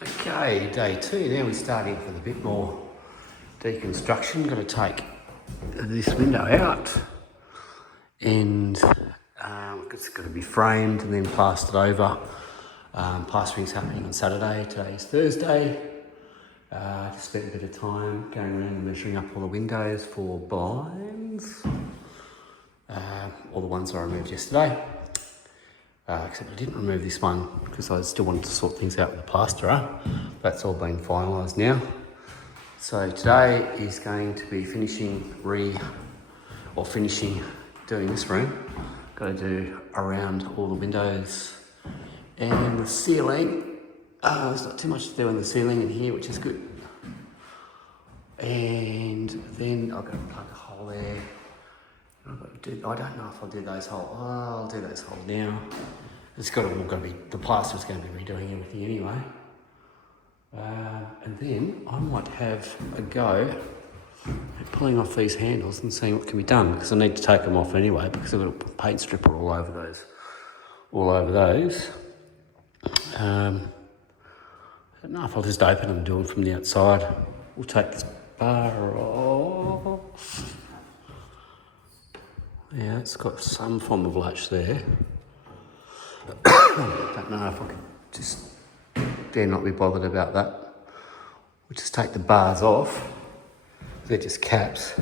Okay, day two. Now we're starting with a bit more deconstruction. Got to take this window out, and it's got to be framed and then plastered over. Plastering's happening on Saturday. Today's Thursday. Just spent a bit of time going around and measuring up all the windows for blinds. All the ones I removed yesterday. Except I didn't remove this one because I still wanted to sort things out with the plasterer. That's all been finalised now. So today is going to be finishing doing this room. Got to do around all the windows and the ceiling. There's not too much to do in the ceiling in here, which is good. And then I've got to plug a hole there. I don't know if I'll do those holes. Oh, I'll do those holes now. It's got to be, the plaster's going to be redoing everything anyway. And then I might have a go at pulling off these handles and seeing what can be done, because I need to take them off anyway because I've got a paint stripper all over those. I don't know if I'll just open them and do them from the outside. We'll take this bar off. Yeah, it's got some form of latch there. Don't know if I could just dare not be bothered about that. We'll just take the bars off. They're just caps.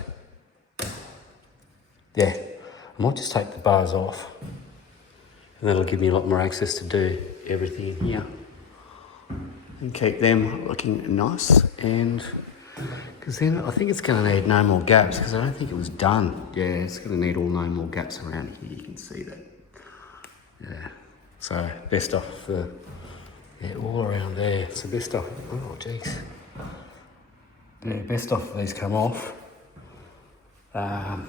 Yeah, I might just take the bars off, and that'll give me a lot more access to do everything in here and keep them looking nice. And because then I think it's going to need no more gaps, because I don't think it was done. Yeah, it's going to need no more gaps around here. You can see that. Yeah. So best off all around there. So best off. Oh, jeez. Yeah, best off these come off. Yeah,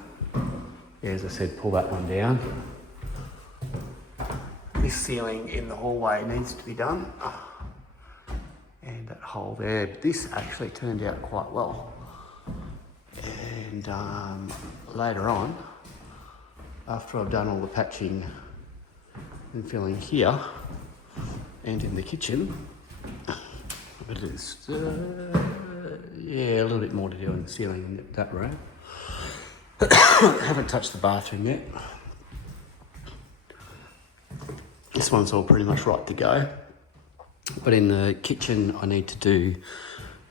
as I said, pull that one down. This ceiling in the hallway needs to be done. And that hole there, this actually turned out quite well. And later on, after I've done all the patching and filling here and in the kitchen, but it's a little bit more to do in the ceiling in that room. Haven't touched the bathroom yet. This one's all pretty much right to go. But in the kitchen, I need to do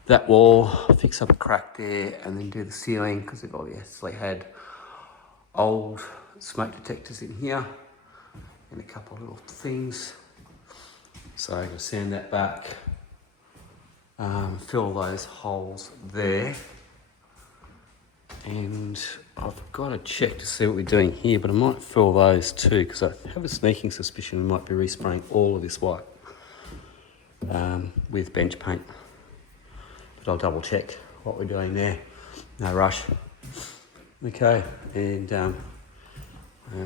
that wall, fix up a crack there, and then do the ceiling, because it obviously had old smoke detectors in here and a couple of little things. So I'm going to sand that back, fill those holes there. And I've got to check to see what we're doing here, but I might fill those too, because I have a sneaking suspicion we might be respraying all of this white with bench paint. But I'll double check what we're doing there. No rush. Okay, and I'm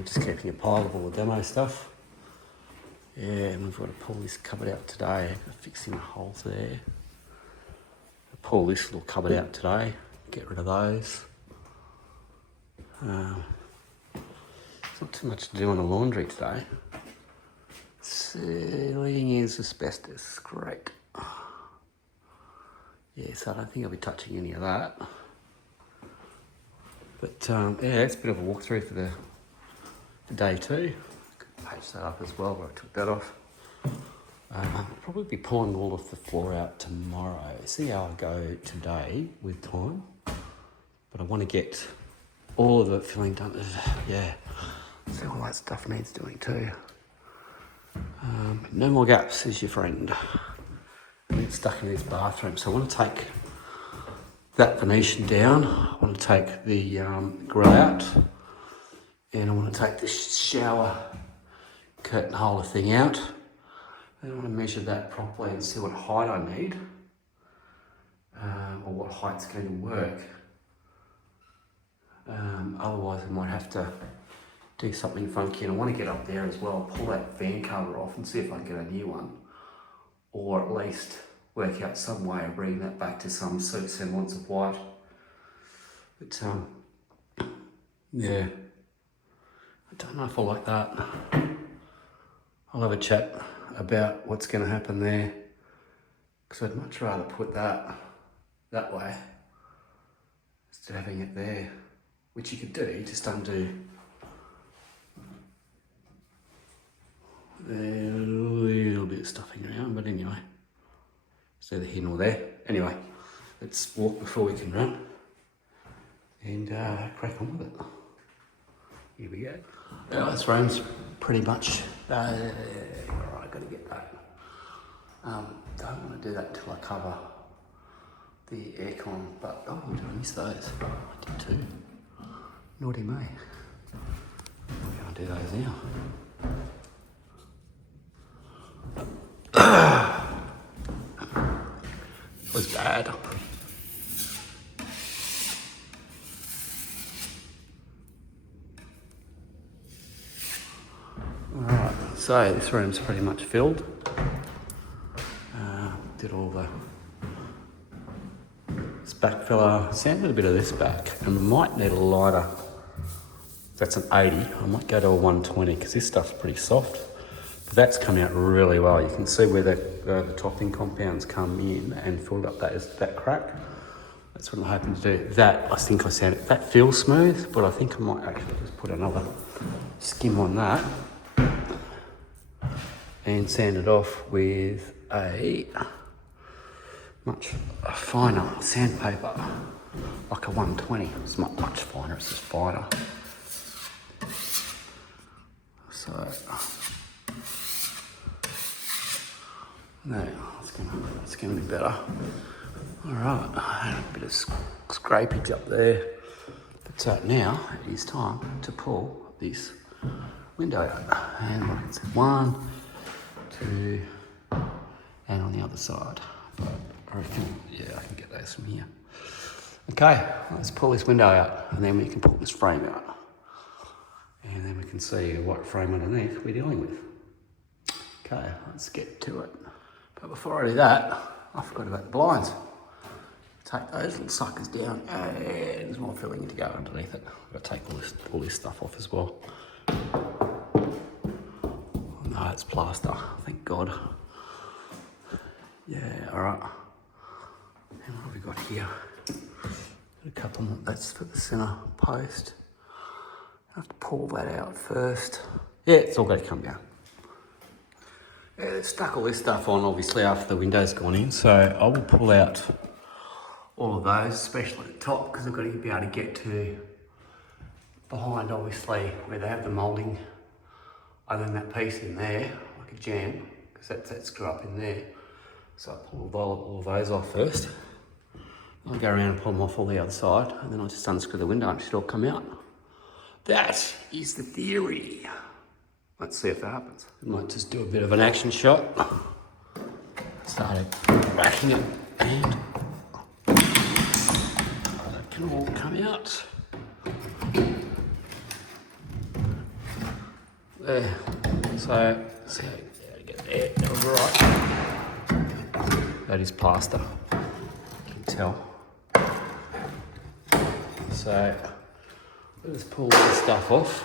just keeping a pile of all the demo stuff. Yeah, and we've got to pull this cupboard out today. Fixing the holes there. Pull this little cupboard out today. Get rid of those. There's not too much to do on the laundry today. Ceiling is asbestos. Great. Yeah, so I don't think I'll be touching any of that. But yeah, it's a bit of a walkthrough for day two. Could patch that up as well, but I took that off. I'll probably be pulling all of the floor out tomorrow. See how I go today with time. But I want to get all of the filling done. Yeah, so all that stuff needs doing too. No more gaps is your friend. And it's stuck in this bathroom. So I want to take that Venetian down. I want to take the grill out. And I want to take this shower curtain holder thing out. And I want to measure that properly and see what height I need. Or what height's going to work. Otherwise I might have to do something funky, and I want to get up there as well, pull that fan cover off and see if I can get a new one, or at least work out some way of bringing that back to some semblance of white. But yeah, I don't know if I like that. I'll have a chat about what's going to happen there Because I'd much rather put that way instead of having it there, which you could do. You just undo a little bit of stuffing around, but anyway, it's neither here nor there. Anyway, let's walk before we can run and crack on with it. Here we go. Now this room's pretty much, alright, gotta get that. Don't want to do that until I cover the aircon, but oh, did I miss those? I did too. Naughty me. I'm gonna do those now. It was bad. Alright, so this room's pretty much filled. Did all the back filler, sanded a bit of this back, and we might need a lighter. That's an 80. I might go to a 120 because this stuff's pretty soft. But that's come out really well. You can see where the topping compounds come in and filled up that crack. That's what I'm hoping to do. That, I think I sanded, that feels smooth, but I think I might actually just put another skim on that and sand it off with a much finer sandpaper, like a 120. It's not much finer, it's just finer. So, no, it's gonna be better. All right, a bit of scrapage up there. But so now it is time to pull this window out. And like I said, 1, 2, and on the other side. But I reckon, yeah, I can get those from here. Okay, let's pull this window out and then we can pull this frame out. And then we can see what frame underneath we're dealing with. Okay, let's get to it. But before I do that, I forgot about the blinds. Take those little suckers down, and there's more filling to go underneath it. I've got to take all this stuff off as well. Oh, no, it's plaster, thank God. Yeah, all right. And what have we got here? A couple more, that's for the centre post. I have to pull that out first. Yeah, it's all going to come down. Yeah, they've stuck all this stuff on obviously after the window's gone in, so I will pull out all of those, especially at the top, because I've got to be able to get to behind obviously where they have the moulding, other than that piece in there, like a jam, because that screw up in there. So I pull all of those off first. I'll go around and pull them off all the other side, and then I'll just unscrew the window and it should all come out. That is the theory. Let's see if that happens. I might just do a bit of an action shot. Started whacking it and that can all come out. There. So get there. That was right. That is plaster. You can tell. So let's pull this stuff off.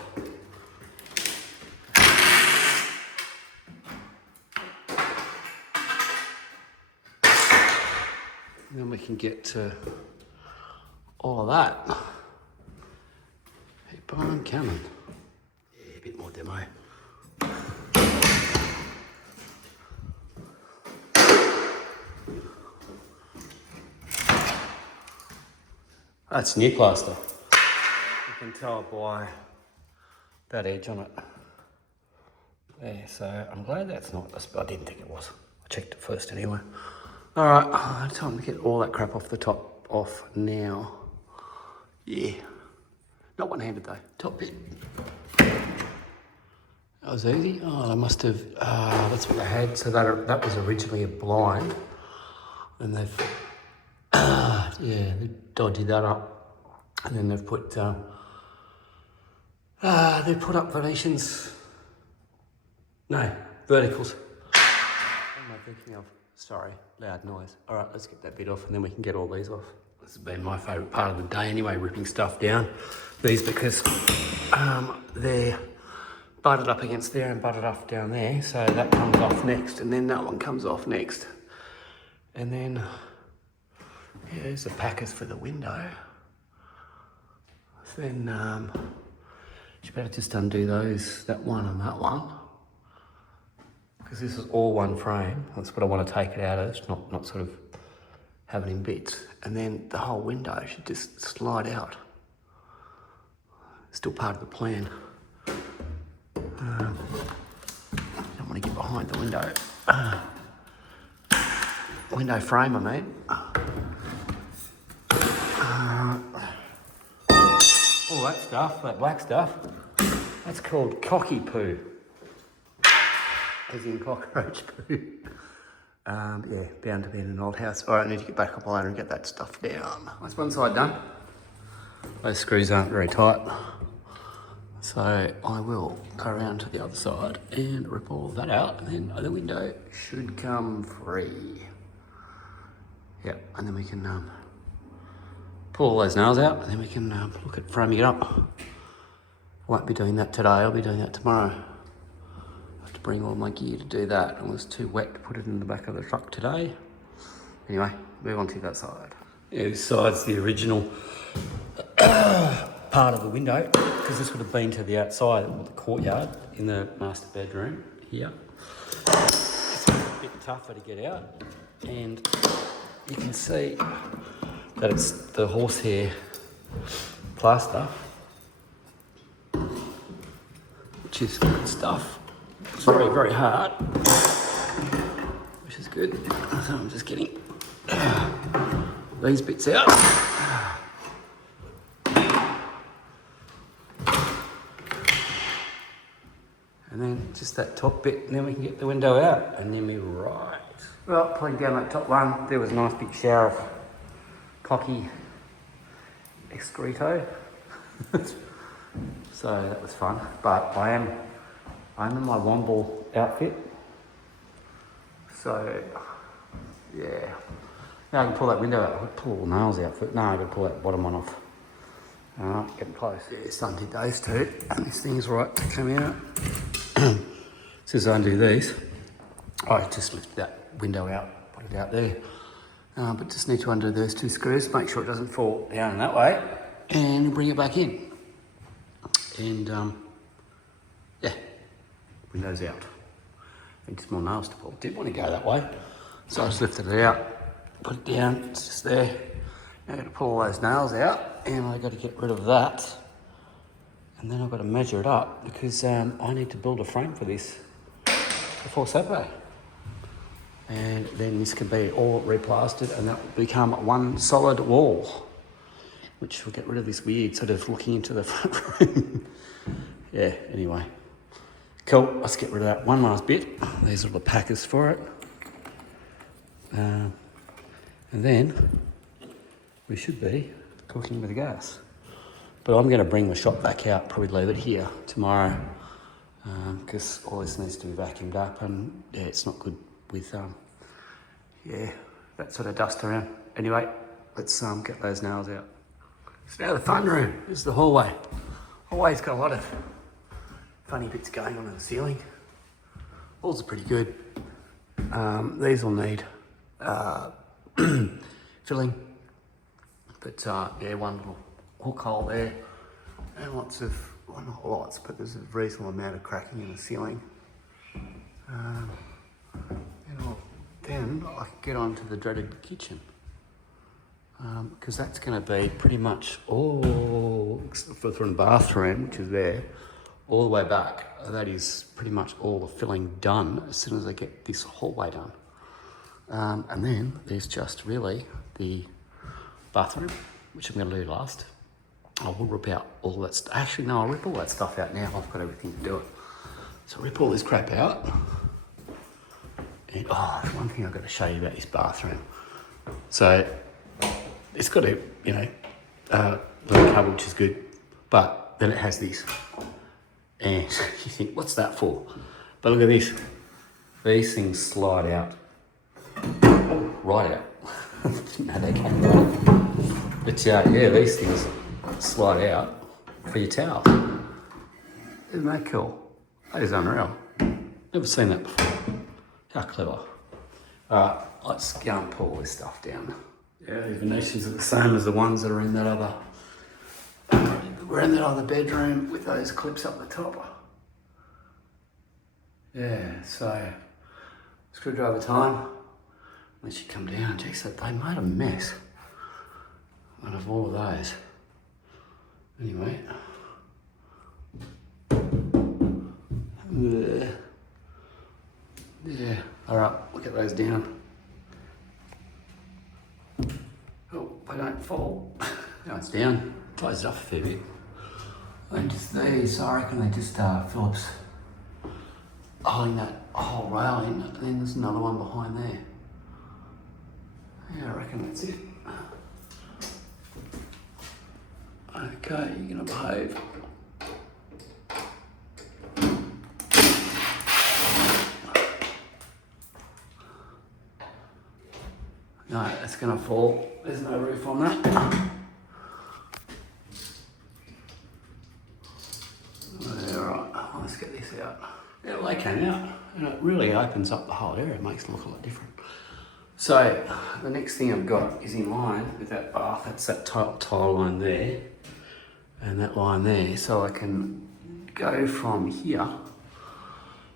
And then we can get to all of that. Keep on coming. Yeah, a bit more demo. That's new plaster. You can tell by that edge on it. There, so I'm glad that's not, I didn't think it was. I checked it first anyway. All right, time to get all that crap off the top off now. Yeah, not one-handed though, top bit. That was easy. Oh, they must have, that's what they had. So that was originally a blind and they've, yeah, they dodged that up. And then they've put up Venetians. No, verticals. What am I thinking of? Sorry, loud noise. All right, let's get that bit off and then we can get all these off. This has been my favourite part of the day anyway, ripping stuff down. These because they're butted up against there and butted up down there. So that comes off next and then that one comes off next. And then, here's the packers for the window. Then, you better just undo those, that one and that one. Because this is all one frame. That's what I want to take it out of. It's not sort of have it in bits. And then the whole window should just slide out. Still part of the plan. Don't want to get behind the window. Window frame, I mean. All that stuff, that black stuff, that's called cocky poo. As in cockroach poo. Yeah, bound to be in an old house. All right, I need to get back up later and get that stuff down. That's one side done. Those screws aren't very tight. So I will go around to the other side and rip all of that out, and then the window should come free. Yep, and then we can pull all those nails out, and then we can look at framing it up. Won't be doing that today, I'll be doing that tomorrow. I have to bring all my gear to do that. It was too wet to put it in the back of the truck today. Anyway, move on to that side. Yeah, this side's the original part of the window, because this would have been to the outside of the courtyard in the master bedroom here. It's a bit tougher to get out, and you can see that it's the horsehair plaster, which is good stuff. It's very, very hard, which is good. So I'm just getting these bits out. And then just that top bit, and then we can get the window out, and then we're right. Well, pulling down that top one, there was a nice big shower of cocky excreto. So that was fun. But I'm in my Womble outfit. So yeah. Now I can pull that window out. I could pull all the nails out for it. No, I gotta pull that bottom one off. Alright, getting close. Yeah, just undid those two. And this thing's right to come out. As soon as I undo these, I just lift that window out, put it out there. But just need to undo those two screws, make sure it doesn't fall down that way, and bring it back in. And yeah, window's out. And just more nails to pull. Didn't want to go that way, so I just lifted it out, put it down, it's just there. Now I've got to pull all those nails out, and I've got to get rid of that. And then I've got to measure it up, because I need to build a frame for this before Saturday. And then this can be all replastered, and that will become one solid wall, which will get rid of this weird sort of looking into the front room. Yeah, anyway. Cool, let's get rid of that one last bit. These are the packers for it. And then we should be cooking with the gas. But I'm going to bring the shop back out, probably leave it here tomorrow, because all this needs to be vacuumed up, and yeah, it's not good with yeah, that sort of dust around. Anyway, let's get those nails out. So now the fun room. This is the hallway. Hallway's got a lot of funny bits going on in the ceiling. Walls are pretty good. These will need filling, but yeah, one little hook hole there, and lots of, well, not lots, but there's a reasonable amount of cracking in the ceiling. Then I can get on to the dreaded kitchen, because that's going to be pretty much all, from the bathroom, which is there, all the way back. That is pretty much all the filling done as soon as I get this hallway done. And then there's just really the bathroom, which I'm going to do last. I will rip out all that stuff. Actually, no, I'll rip all that stuff out now. I've got everything to do it. So rip all this crap out. And, oh, one thing I've got to show you about this bathroom. So it's got a, you know, little cupboard, which is good, but then it has this. And you think, what's that for? But look at this. These things slide out. Right out. Didn't know they came out. But yeah, these things slide out for your towel. Isn't that cool? That is unreal. Never seen that before. How clever. Let's go and pull this stuff down. Yeah, the Venetians are the same as the ones that are in that other, bedroom with those clips up the top. Yeah, so screwdriver time. Let you come down. Geez, so they made a mess out of all of those. Anyway. Yeah. All right, we'll get those down. Oh, they don't fall. Now it's down. Close it off a fair bit. And just these, I reckon they just Phillips holding that whole rail in, and then there's another one behind there. Yeah, I reckon that's it. Okay, you're gonna behave. No, it's gonna fall. There's no roof on that. Yeah, right, let's get this out. Yeah, well, they came out, and it really opens up the whole area. It makes it look a lot different. So, the next thing I've got is in line with that bath. That's that tile line there, and that line there. So I can go from here,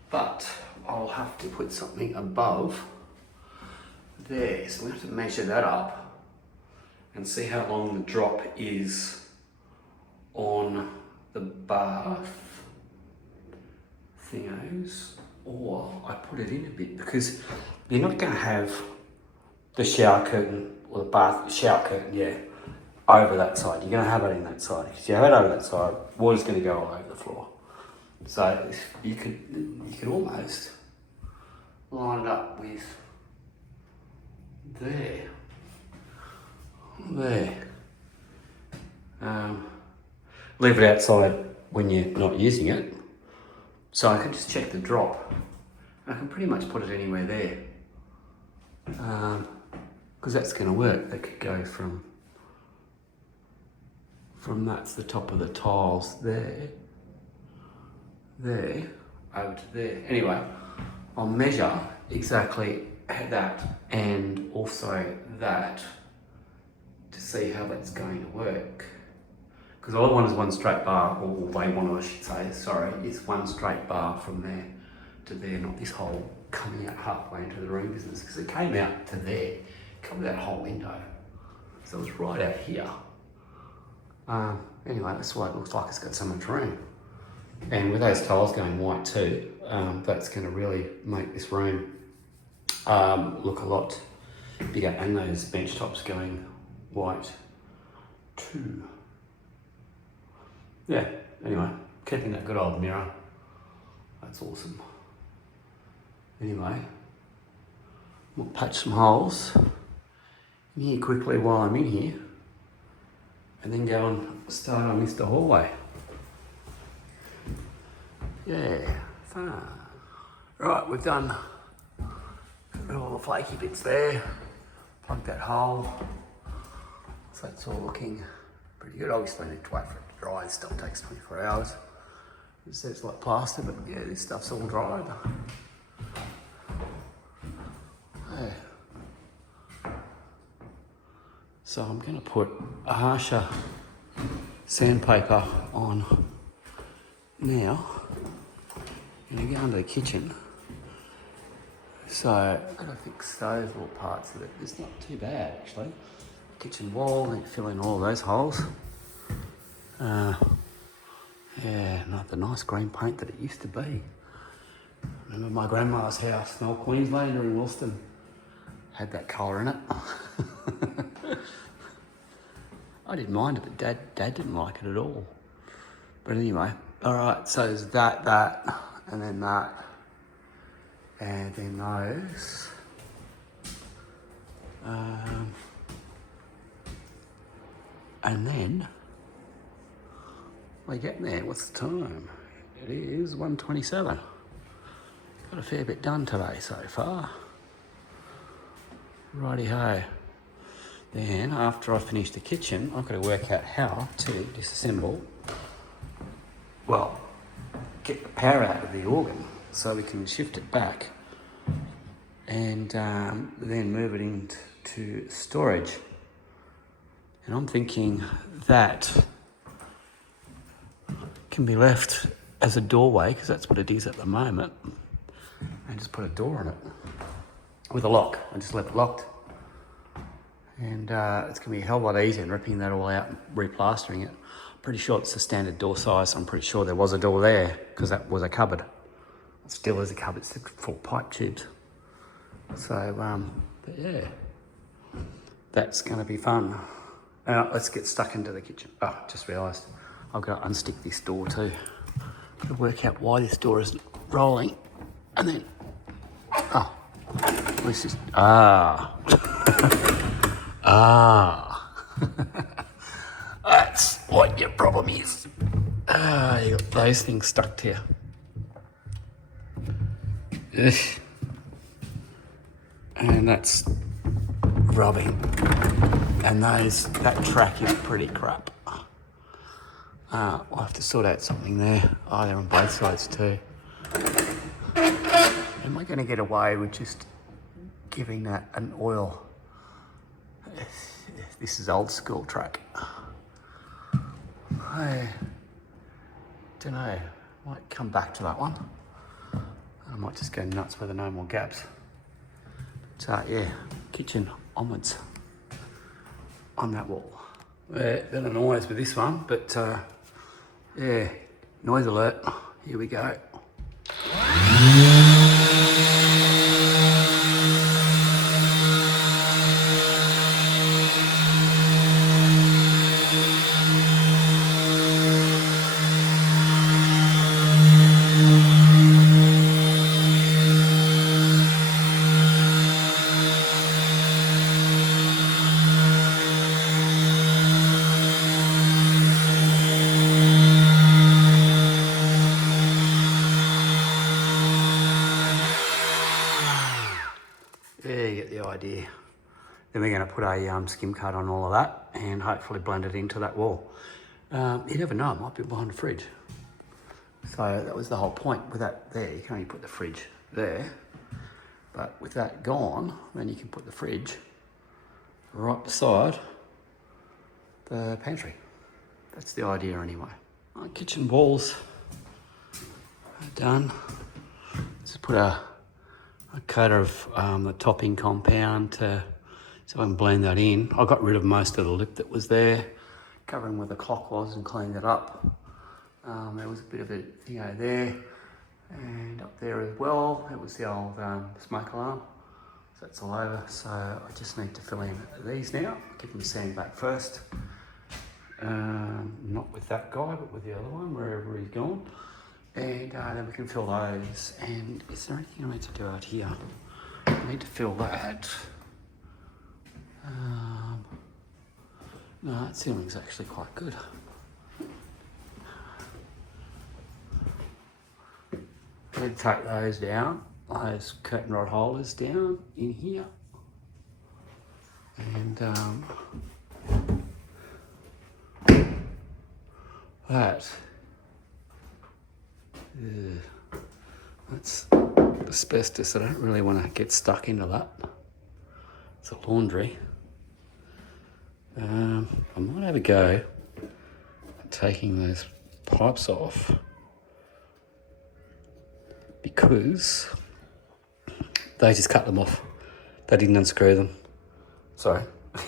but I'll have to put something above there. So we have to measure that up and see how long the drop is on the bath thingos, or I put it in a bit, because you're not going to have the shower curtain or the shower curtain, yeah, over that side. You're going to have it in that side. If you have it over that side, water's going to go all over the floor. So you could almost line it up with there. Leave it outside when you're not using it. So I can just check the drop. I can pretty much put it anywhere there. Because that's going to work. That could go from that's the top of the tiles there, over to there. Anyway, I'll measure exactly that and also that to see how that's going to work. Because all I want is one straight bar, or all they want, I should say, sorry, is one straight bar from there to there, not this whole coming out halfway into the room business, because it came out to there, covered that whole window. So it was right out here. Anyway, that's why it looks like it's got so much room. And with those tiles going white too, that's going to really make this room look a lot bigger, and those bench tops going white too. Yeah, anyway, keeping that good old mirror. That's awesome. Anyway, we'll patch some holes in here quickly while I'm in here, and then go and start on Mr. Hallway. Yeah, fun. Right, we've done all the flaky bits there. Plugged that hole. So it's all looking pretty good. Obviously I need to wait for it to dry. This stuff takes 24 hours. It says like plaster, but yeah, this stuff's all dried. Yeah. So I'm going to put a harsher sandpaper on now. I'm going to go under the kitchen. So I've got to fix those little parts of it. It's not too bad actually. Kitchen wall, need to fill in all those holes. Yeah, not the nice green paint that it used to be. Remember my grandma's house, an old Queenslander in Wilston, had that colour in it. I didn't mind it, but Dad didn't like it at all. But anyway, all right, so there's that, and then that, and then those. And then we're getting there. What's the time? It is 1:27. Got a fair bit done today so far. Righty-ho. Then, after I finish the kitchen, I've got to work out how to disassemble, well, get the power out of the organ so we can shift it back and then move it into storage. And I'm thinking that can be left as a doorway, because that's what it is at the moment, and just put a door on it with a lock. I just left it locked. And it's going to be a hell of a lot easier than ripping that all out and replastering it. I'm pretty sure it's the standard door size. I'm pretty sure there was a door there because that was a cupboard. It still is a cupboard. It's full of pipe tubes. So, but yeah, that's going to be fun. Now, let's get stuck into the kitchen. Oh, just realised I've got to unstick this door too. Got to work out why this door isn't rolling. And then, oh, let's just, that's what your problem is. You got those things stuck to you. Ugh. And that's rubbing. And that track is pretty crap. I'll have to sort out something there. Oh, they're on both sides too. Am I going to get away with just giving that an oil? This is old school track. I don't know. Might come back to that one. I might just go nuts with the no more gaps. So yeah, kitchen onwards on that wall. Bit of noise with this one, but yeah, noise alert. Here we go. Yeah, you get the idea. Then we're going to put a skim coat on all of that and hopefully blend it into that wall. You never know, it might be behind the fridge. So that was the whole point with that there. You can only put the fridge there. But with that gone, then you can put the fridge right beside the pantry. That's the idea anyway. Our kitchen walls are done. Just put a coat of the topping compound so I can blend that in. I got rid of most of the lip that was there, covering where the clock was and cleaned it up. There was a bit of a thing over there, and up there as well, it was the old smoke alarm. So that's all over, so I just need to fill in these now. Give them a sand back first. Not with that guy, but with the other one, wherever he's gone. And then we can fill those. And is there anything I need to do out here? I need to fill that. No, that ceiling's actually quite good. I need to take those down, those curtain rod holders down in here. And that. That's asbestos. I don't really want to get stuck into that. It's a laundry. I might have a go at taking those pipes off because they just cut them off. They didn't unscrew them. Sorry.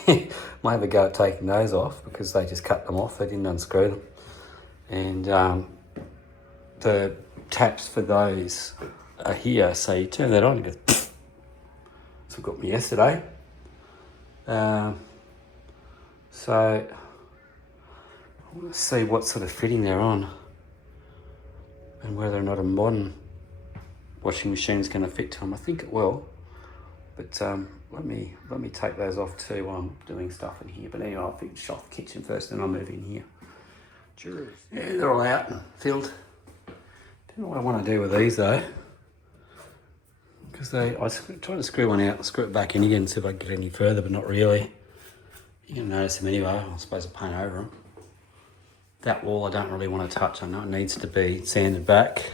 Might have a go at taking those off because they just cut them off. They didn't unscrew them. And the taps for those are here, so you turn that on and it goes pfft. That's what got me yesterday. So I want to see what sort of fitting they're on and whether or not a modern washing machine is going to fit to them. I think it will, but let me take those off too while I'm doing stuff in here. But anyway, I'll finish off the kitchen first, then I'll move in here. Cheers. Yeah, they're all out and filled. Don't know what I want to do with these though, because I was trying to screw one out and screw it back in again, see if I can get any further, but not really. You're gonna notice them anyway. I suppose I paint over them. That wall I don't really want to touch. I know it needs to be sanded back,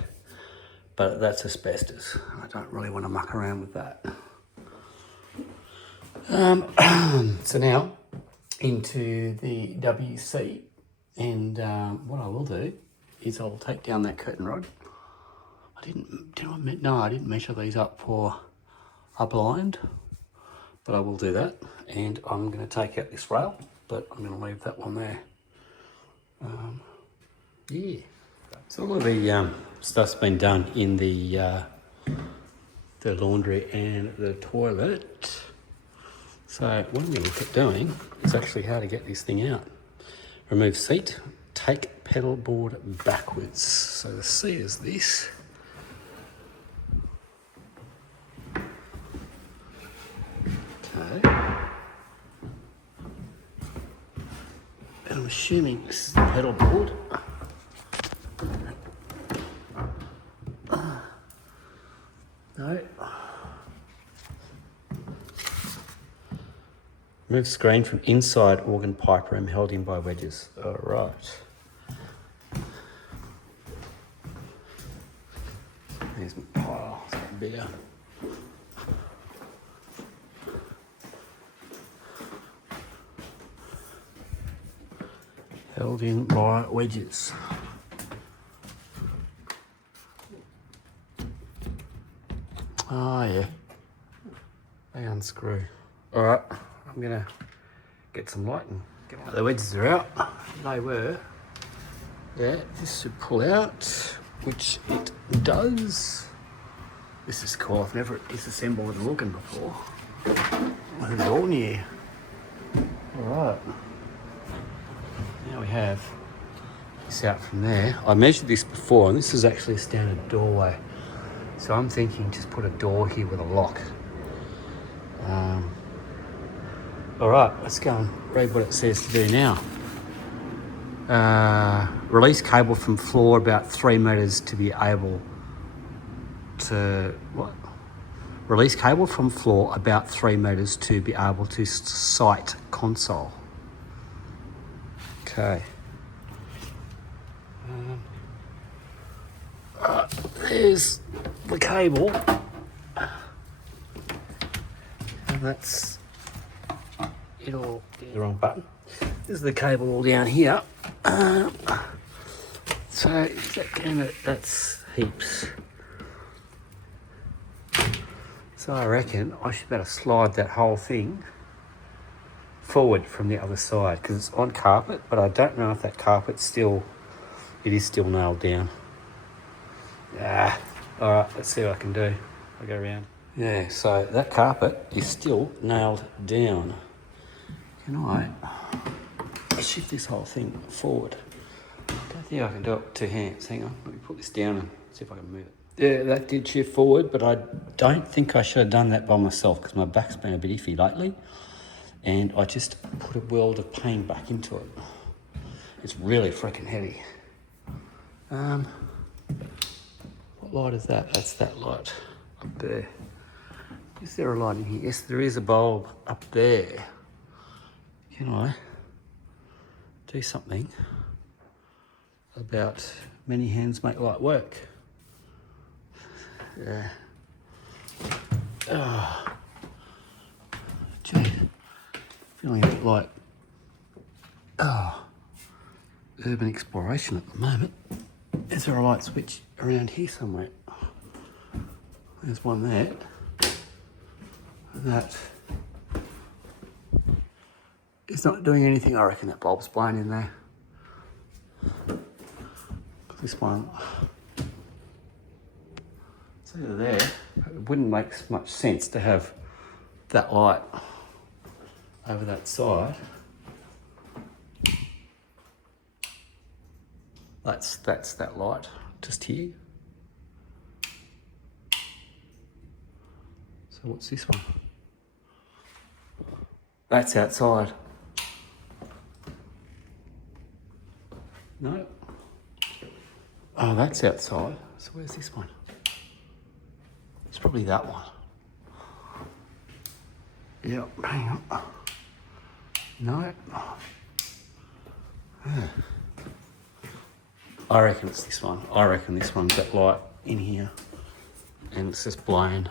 but that's asbestos. I don't really want to muck around with that. So now into the WC, and what I will do is I'll take down that curtain rod. I didn't measure these up for a blind, but I will do that. And I'm going to take out this rail, but I'm going to leave that one there. Yeah. So all of the stuff's been done in the laundry and the toilet. So what I'm going to look at doing is actually how to get this thing out. Remove seat, take pedal board backwards. So the seat is this. Okay. And I'm assuming this is the pedal board. No. Remove screen from inside organ pipe room held in by wedges. All right. There's my pile. It's getting bigger. Held in by wedges. Oh yeah. They unscrew. All right. I'm gonna get some light and get my... The wedges are out. They were. Yeah, this should pull out, which it does. This is cool. I've never disassembled an organ before. This is all new. All right. Now we have this out from there. I measured this before, and this is actually a standard doorway. So I'm thinking just put a door here with a lock. All right, let's go and read what it says to do now. Release cable from floor about 3 metres to be able to... What? Release cable from floor about 3 metres to be able to sight console. Okay. There's the cable. And that's it all. The wrong button. This is the cable all down here. So that's heaps. So I reckon I should better slide that whole thing forward from the other side because it's on carpet, but I don't know if that carpet's still, it is still nailed down. All right, let's see what I can do. I'll go around. Yeah, so that carpet is still nailed down. Can I shift this whole thing forward? I don't think I can do it with 2 hands. Hang on, let me put this down and see if I can move it. Yeah, that did shift forward, but I don't think I should have done that by myself because my back's been a bit iffy lately. And I just put a world of pain back into it. It's really freaking heavy. What light is that? That's that light up there. Is there a light in here? Yes, there is a bulb up there. Can I do something about many hands make light work? Yeah. Oh. Gee. Feeling a bit like urban exploration at the moment. Is there a light switch around here somewhere? There's one there. That is not doing anything. I reckon that bulb's blown in there. This one, it's over there. It wouldn't make much sense to have that light over that side. That's that light just here. So what's this one? That's outside. No. Oh, that's outside. So where's this one? It's probably that one. Yep, hang on. No. Yeah. I reckon it's this one. I reckon this one's got light in here and it's just blown.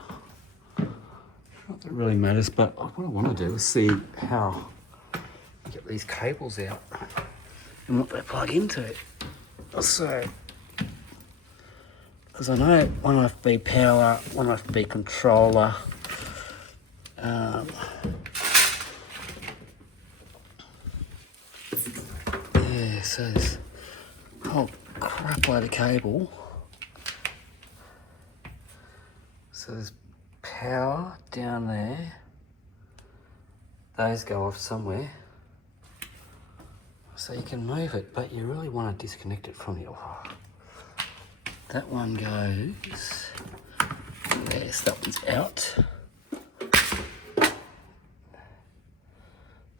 Not it really matters, but what I want to do is see how I get these cables out and what they plug into. So, because I know one FB power, one FB controller, yeah, so there's a whole crap load of cable. So there's power down there. Those go off somewhere. So you can move it, but you really want to disconnect it from your... That one goes... Yes, that one's out.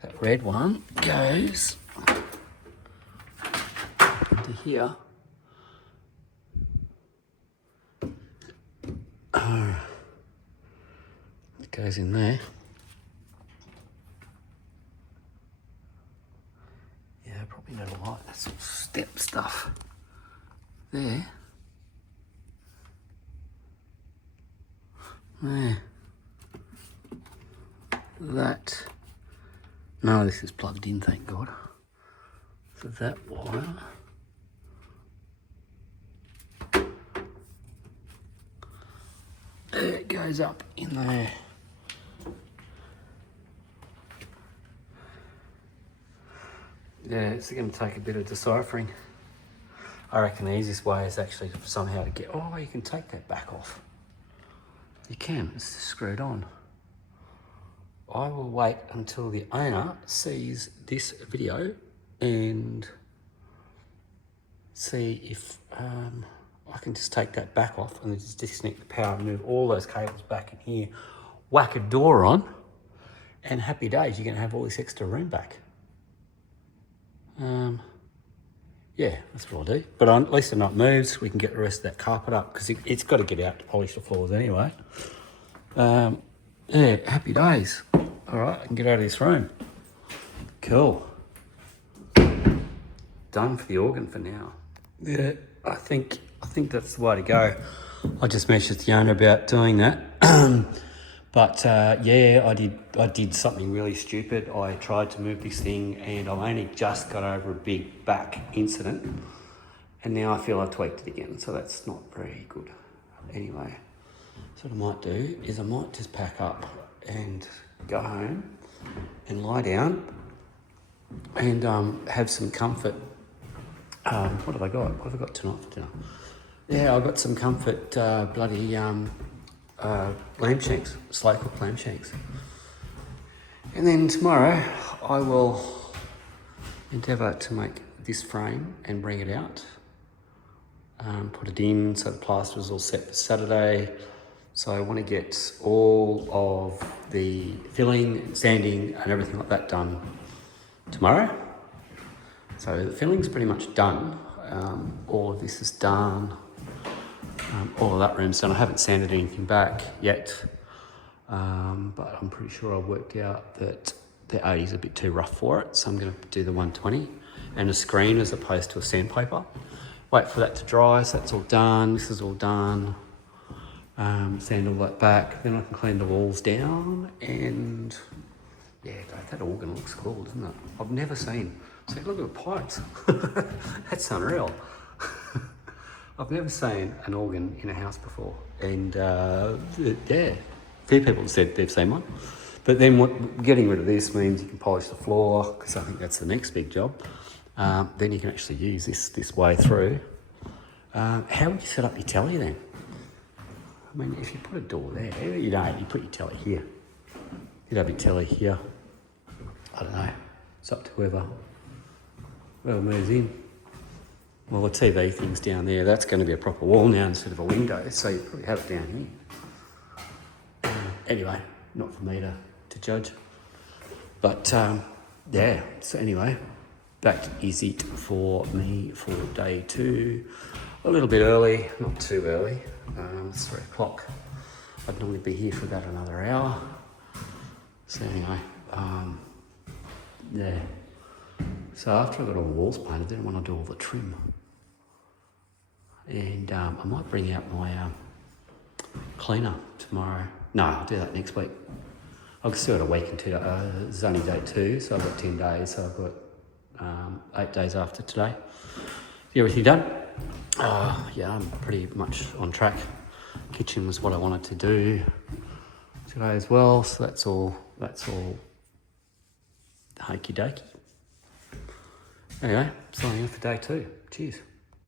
That red one goes into here. It goes in there. Yeah, probably not a lot. That's all step stuff. There. There. That. No, this is plugged in, thank God. So that wire. It goes up in there. Yeah, it's going to take a bit of deciphering. I reckon the easiest way is actually somehow to get... Oh, you can take that back off. You can, it's screwed on. I will wait until the owner sees this video and see if I can just take that back off and just disconnect the power and move all those cables back in here, whack a door on, and happy days, you're going to have all this extra room back. Yeah, that's what I'll do. But at least they're not moved, we can get the rest of that carpet up, because it's got to get out to polish the floors anyway. Yeah, happy days. All right, I can get out of this room. Cool. Done for the organ for now. Yeah, I think that's the way to go. I just messaged the owner about doing that. But yeah, I did something really stupid. I tried to move this thing and I only just got over a big back incident, and now I feel I've tweaked it again, so that's not very good. Anyway, so what I might do is I might just pack up and go home and lie down and have some comfort. What have I got? What have I got tonight for dinner? Yeah, I got some comfort bloody lamb shanks, slow cooked lamb shanks. And then tomorrow I will endeavour to make this frame and bring it out. Put it in so the plaster is all set for Saturday. So I want to get all of the filling, sanding and everything like that done tomorrow. So the filling's pretty much done. All of this is done. All of that room's done. I haven't sanded anything back yet, but I'm pretty sure I worked out that the 80 is a bit too rough for it, so I'm going to do the 120 and a screen as opposed to a sandpaper. Wait for that to dry, so that's all done. This is all done. Sand all that back, then I can clean the walls down, and yeah, that organ looks cool, doesn't it? I've never seen. See, look at the pipes. That's unreal. I've never seen an organ in a house before, and yeah, a few people have said they've seen one. But then getting rid of this means you can polish the floor, because I think that's the next big job. Then you can actually use this way through. How would you set up your telly then? I mean, if you put a door there, you don't, you put your telly here. You'd have your telly here. I don't know, it's up to whoever moves in. Well, the TV thing's down there. That's going to be a proper wall now instead of a window, so you probably have it down here. Anyway, not for me to judge. But yeah, so anyway, back to Is It for me for day 2. A little bit early, not too early. It's 3 o'clock. I'd normally be here for about another hour. So anyway, yeah. So after I got all the walls painted, then I want to do all the trim. And I might bring out my cleaner tomorrow. No, I'll do that next week. I've still got a week and 2 days. It's only day 2, so I've got 10 days. So I've got 8 days after today. Everything done? Yeah, I'm pretty much on track. Kitchen was what I wanted to do today as well, so that's all hokey dokey. Anyway, signing off for day 2. Cheers.